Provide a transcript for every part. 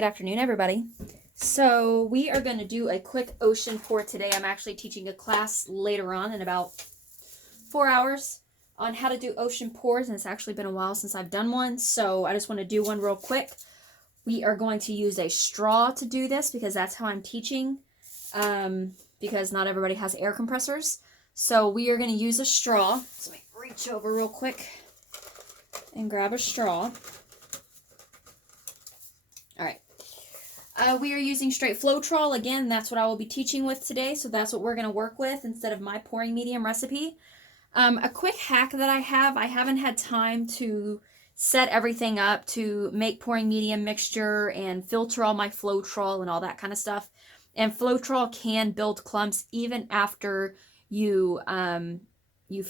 Good afternoon, everybody. So we are going to do a quick ocean pour today. I'm actually teaching a class later on in about 4 hours on how to do ocean pours, and it's actually been a while since I've done one, so I just want to do one real quick. We are going to use a straw to do this because that's how I'm teaching, because not everybody has air compressors. So we are going to use a straw. So let me reach over real quick and grab a straw. All right. We are using straight Floetrol. Again, that's what I will be teaching with today, so that's what we're going to work with instead of my pouring medium recipe. A quick hack that I haven't had time to set everything up to make pouring medium mixture and filter all my Floetrol and all that kind of stuff. And Floetrol can build clumps even after you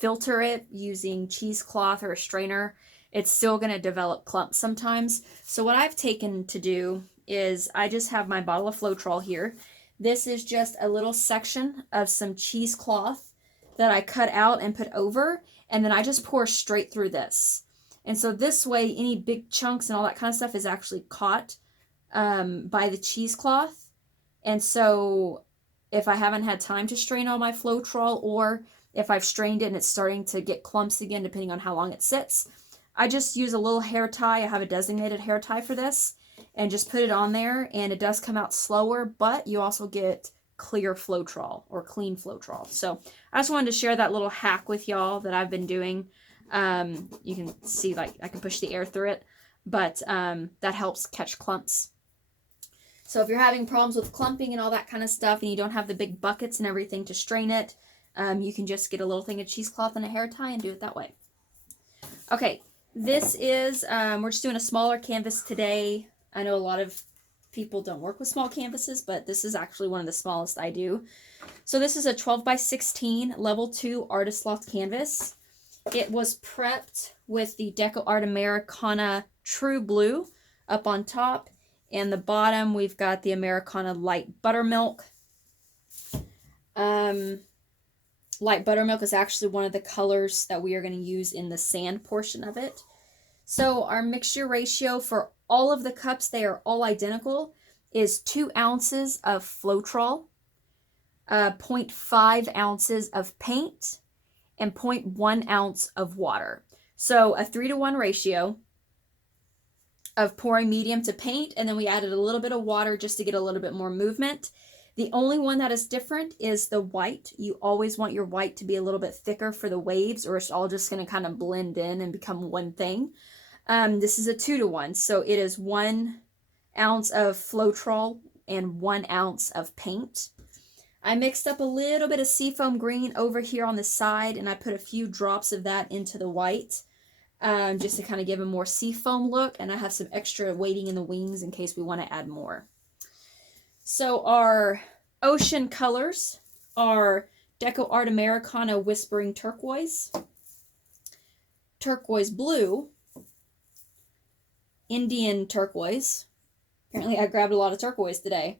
filter it using cheesecloth or a strainer. It's still going to develop clumps sometimes. So what I've taken to do is I just have my bottle of Floetrol here. This is just a little section of some cheesecloth that I cut out and put over, and then I just pour straight through this. And so this way, any big chunks and all that kind of stuff is actually caught by the cheesecloth. And so if I haven't had time to strain all my Floetrol, or if I've strained it and it's starting to get clumps again, depending on how long it sits, I just use a little hair tie. I have a designated hair tie for this, and just put it on there, and it does come out slower, but you also get clear Floetrol or clean Floetrol. So I just wanted to share that little hack with y'all that I've been doing. You can see, like, I can push the air through it, but that helps catch clumps. So if you're having problems with clumping and all that kind of stuff, and you don't have the big buckets and everything to strain it, you can just get a little thing of cheesecloth and a hair tie and do it that way. Okay, this is, we're just doing a smaller canvas today. I know a lot of people don't work with small canvases, but this is actually one of the smallest I do. So this is a 12 by 16 level 2 artist loft canvas. It was prepped with the DecoArt Americana True Blue up on top, and the bottom we've got the Americana Light Buttermilk. Light Buttermilk is actually one of the colors that we are going to use in the sand portion of it. So our mixture ratio for all of the cups, they are all identical, is 2 ounces of Floetrol, 0.5 ounces of paint, and 0.1 ounce of water. So a 3-to-1 ratio of pouring medium to paint, and then we added a little bit of water just to get a little bit more movement. The only one that is different is the white. You always want your white to be a little bit thicker for the waves, or it's all just going to kind of blend in and become one thing. This is a 2-to-1, so it is 1 ounce of Floetrol and 1 ounce of paint. I mixed up a little bit of seafoam green over here on the side, and I put a few drops of that into the white, just to kind of give a more seafoam look, and I have some extra weighting in the wings in case we want to add more. So our ocean colors are DecoArt Americana Whispering Turquoise, Turquoise Blue, Indian Turquoise. Apparently I grabbed a lot of turquoise today.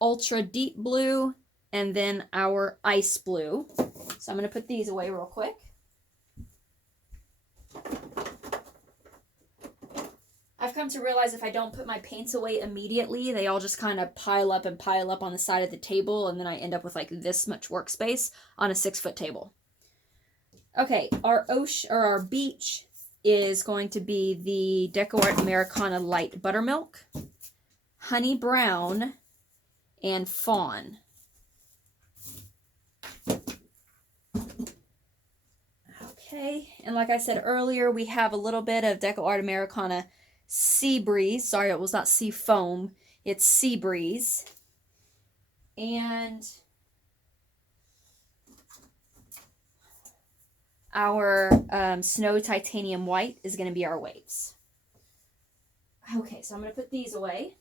Ultra Deep Blue, and then our Ice Blue. So I'm going to put these away real quick. I've come to realize if I don't put my paints away immediately, they all just kind of pile up on the side of the table, and then I end up with like this much workspace on a 6-foot table. Okay, our ocean, or our beach, is going to be the DecoArt Americana Light Buttermilk, Honey Brown, and Fawn. Okay, and like I said earlier, we have a little bit of DecoArt Americana Seabreeze. Sorry, it was not Sea Foam. It's Seabreeze. And our Snow Titanium White is going to be our waves. Okay, so I'm going to put these away.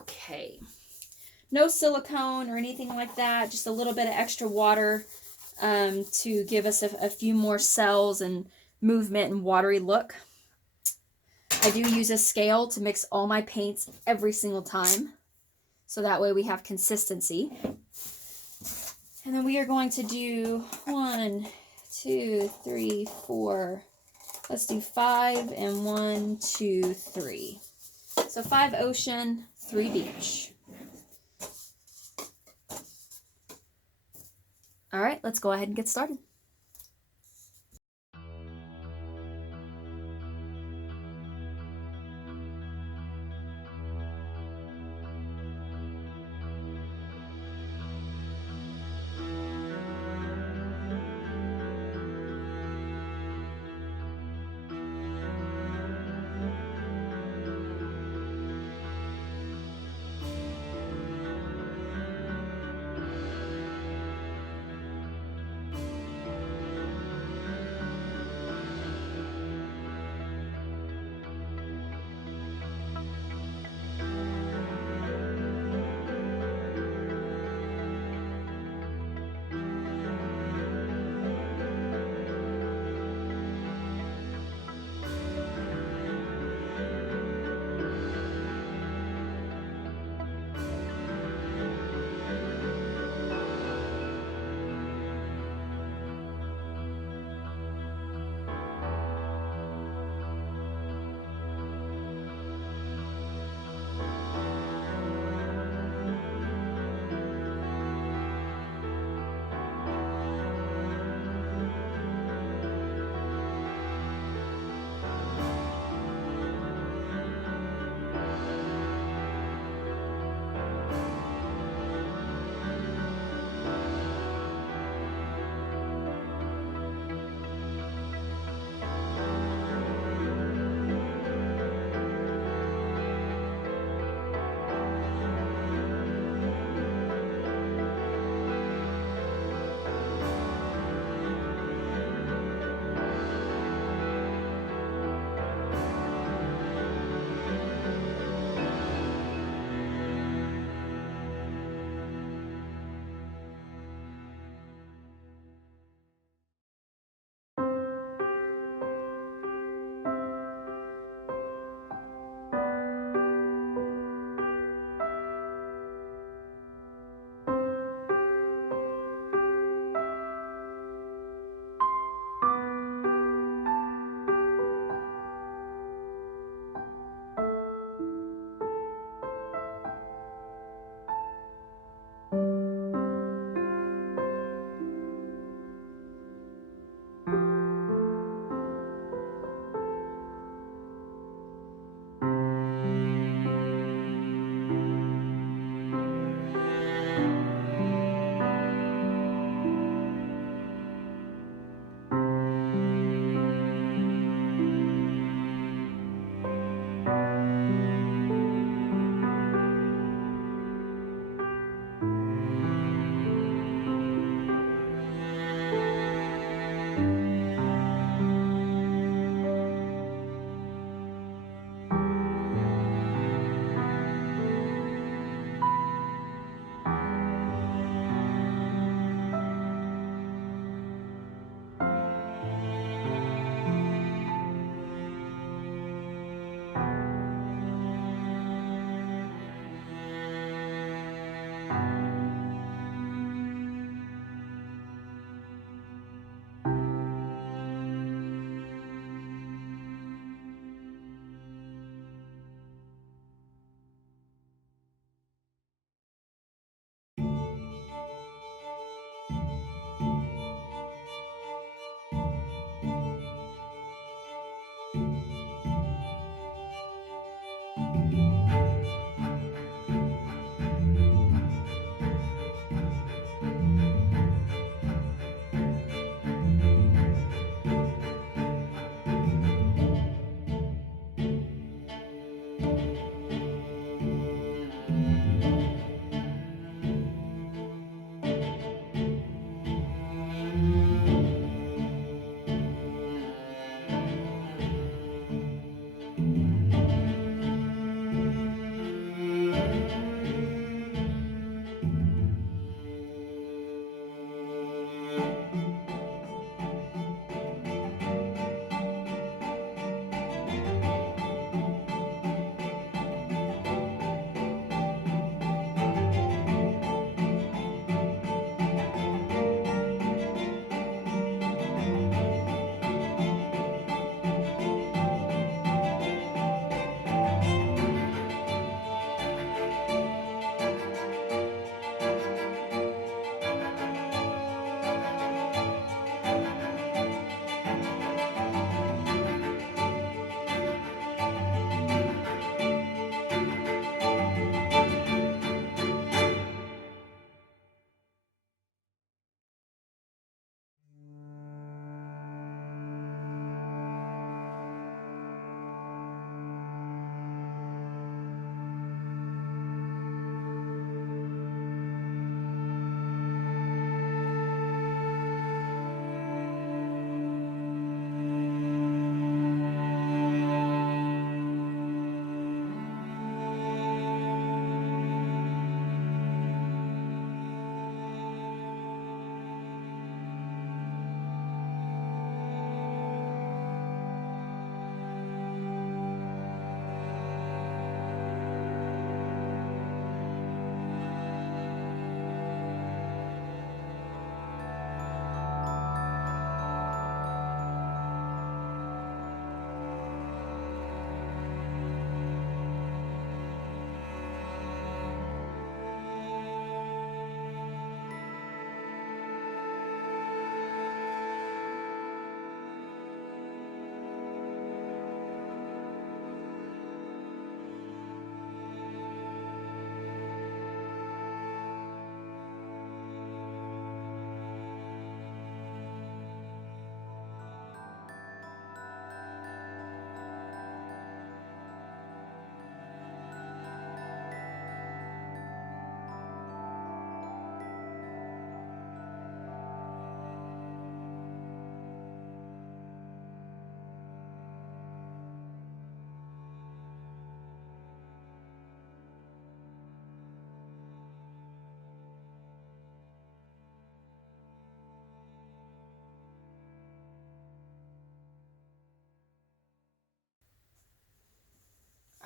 Okay. No silicone or anything like that, just a little bit of extra water to give us a few more cells and movement and watery look. I do use a scale to mix all my paints every single time, so that way we have consistency. And then we are going to do 1, 2, 3, 4. Let's do 5 and 1, 2, 3. So 5 ocean, 3 beach. All right, let's go ahead and get started.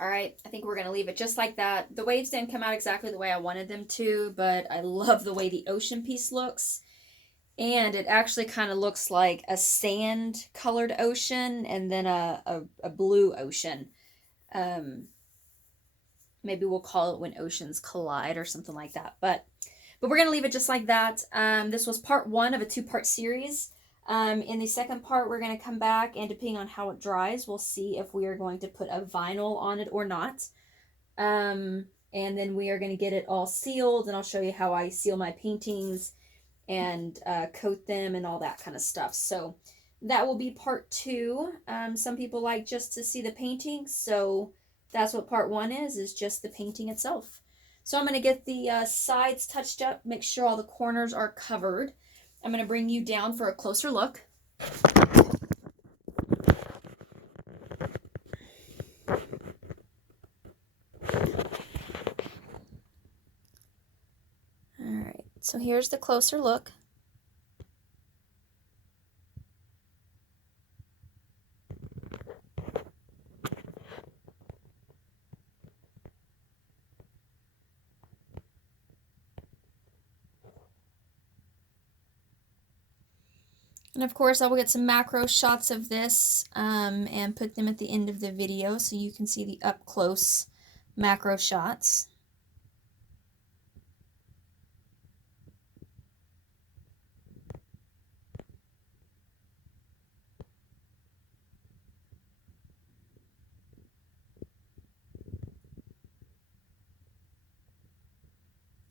All right, I think we're going to leave it just like that. The waves didn't come out exactly the way I wanted them to, but I love the way the ocean piece looks. And it actually kind of looks like a sand-colored ocean and then a blue ocean. Maybe we'll call it when oceans collide or something like that. But we're going to leave it just like that. This was part 1 of a 2-part series. In the second part, we're going to come back, and depending on how it dries, we'll see if we are going to put a vinyl on it or not. And then we are going to get it all sealed, and I'll show you how I seal my paintings and coat them and all that kind of stuff. So that will be part 2. Some people like just to see the painting, so that's what part 1 is just the painting itself. So I'm going to get the sides touched up, make sure all the corners are covered. I'm going to bring you down for a closer look. Alright, so here's the closer look. And of course I will get some macro shots of this and put them at the end of the video so you can see the up close macro shots.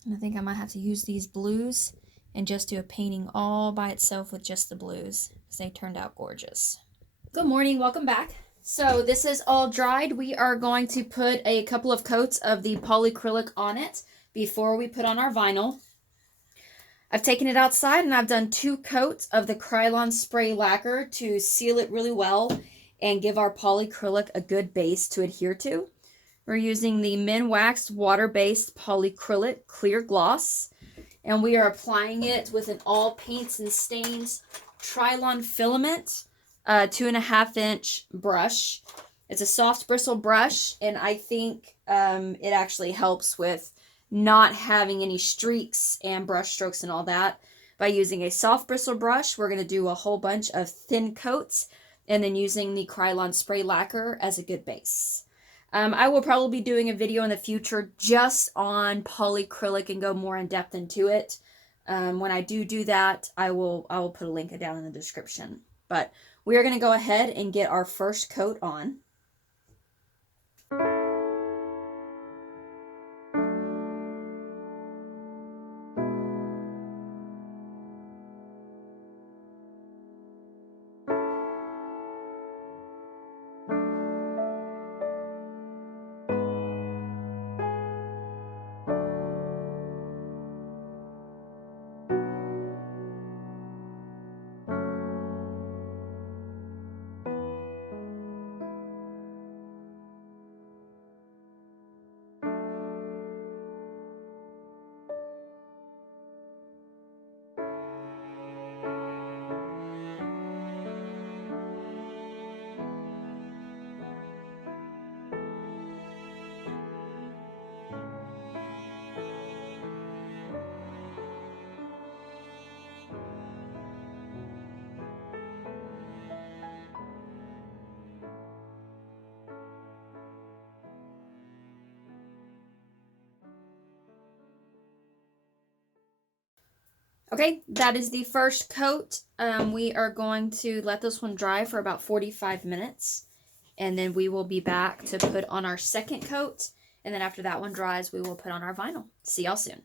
And I think I might have to use these blues and just do a painting all by itself with just the blues because they turned out gorgeous. Good morning, welcome back. So this is all dried. We are going to put a couple of coats of the polycrylic on it before we put on our vinyl. I've taken it outside and I've done 2 coats of the Krylon spray lacquer to seal it really well and give our polycrylic a good base to adhere to. We're using the Minwax water-based polycrylic clear gloss, and we are applying it with an all paints and stains Krylon filament 2.5-inch brush. It's a soft bristle brush, and I think it actually helps with not having any streaks and brush strokes and all that. By using a soft bristle brush, we're going to do a whole bunch of thin coats, and then using the Krylon spray lacquer as a good base. I will probably be doing a video in the future just on polycrylic and go more in depth into it. When I do that, I will put a link down in the description. But we are going to go ahead and get our first coat on. Okay, that is the first coat. We are going to let this one dry for about 45 minutes. And then we will be back to put on our second coat. And then after that one dries, we will put on our vinyl. See y'all soon.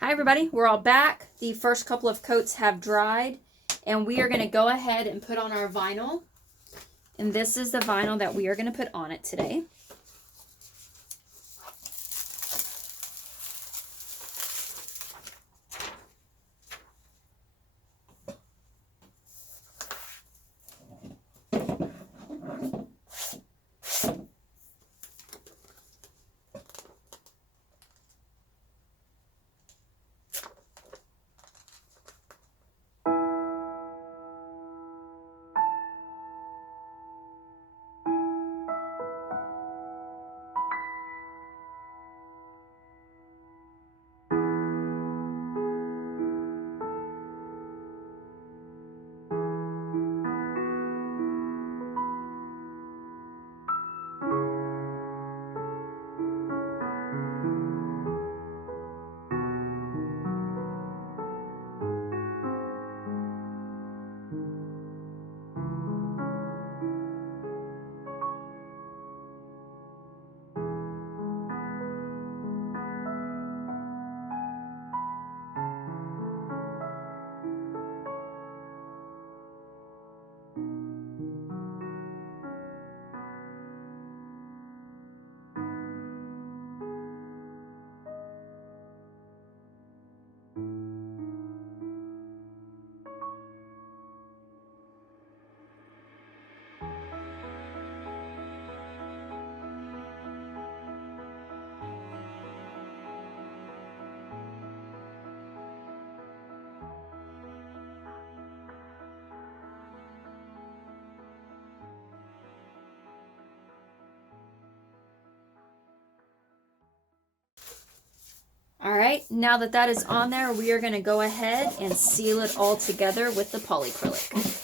Hi everybody, we're all back. The first couple of coats have dried. And we are going to go ahead and put on our vinyl. And this is the vinyl that we are going to put on it today. All right, now that that is on there, we are going to go ahead and seal it all together with the polycrylic.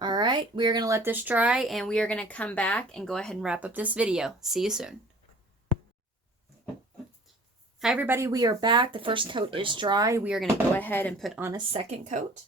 All right, we are going to let this dry and we are going to come back and go ahead and wrap up this video. See you soon. Hi everybody, we are back. The first coat is dry. We are going to go ahead and put on a second coat.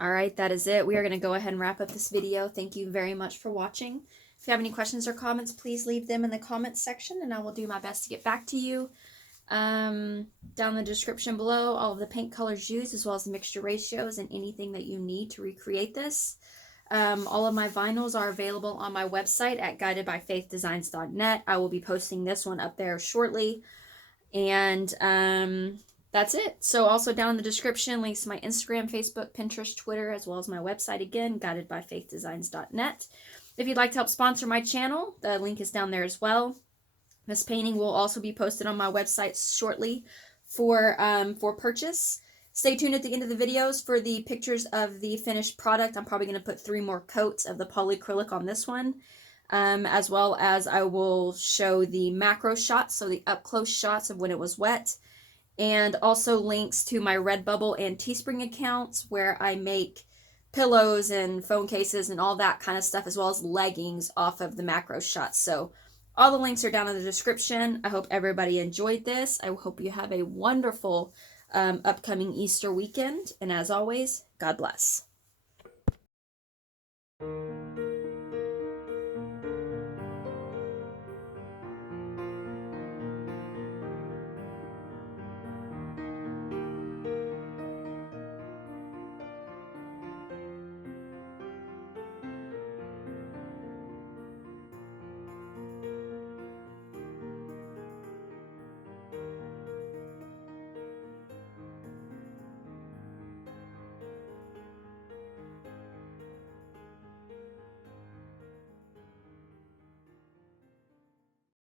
All right, that is it. We are going to go ahead and wrap up this video. Thank you very much for watching. If you have any questions or comments, please leave them in the comments section and I will do my best to get back to you. Down in the description below, all of the paint colors used as well as the mixture ratios and anything that you need to recreate this. All of my vinyls are available on my website at guidedbyfaithdesigns.net. I will be posting this one up there shortly. And that's it. So also down in the description, links to my Instagram, Facebook, Pinterest, Twitter, as well as my website again, guidedbyfaithdesigns.net. If you'd like to help sponsor my channel, the link is down there as well. This painting will also be posted on my website shortly for purchase. Stay tuned at the end of the videos for the pictures of the finished product. I'm probably going to put 3 more coats of the polycrylic on this one. As well as I will show the macro shots, so the up-close shots of when it was wet. And also links to my Redbubble and Teespring accounts where I make pillows and phone cases and all that kind of stuff, as well as leggings off of the macro shots. So all the links are down in the description. I hope everybody enjoyed this. I hope you have a wonderful upcoming Easter weekend. And as always, God bless.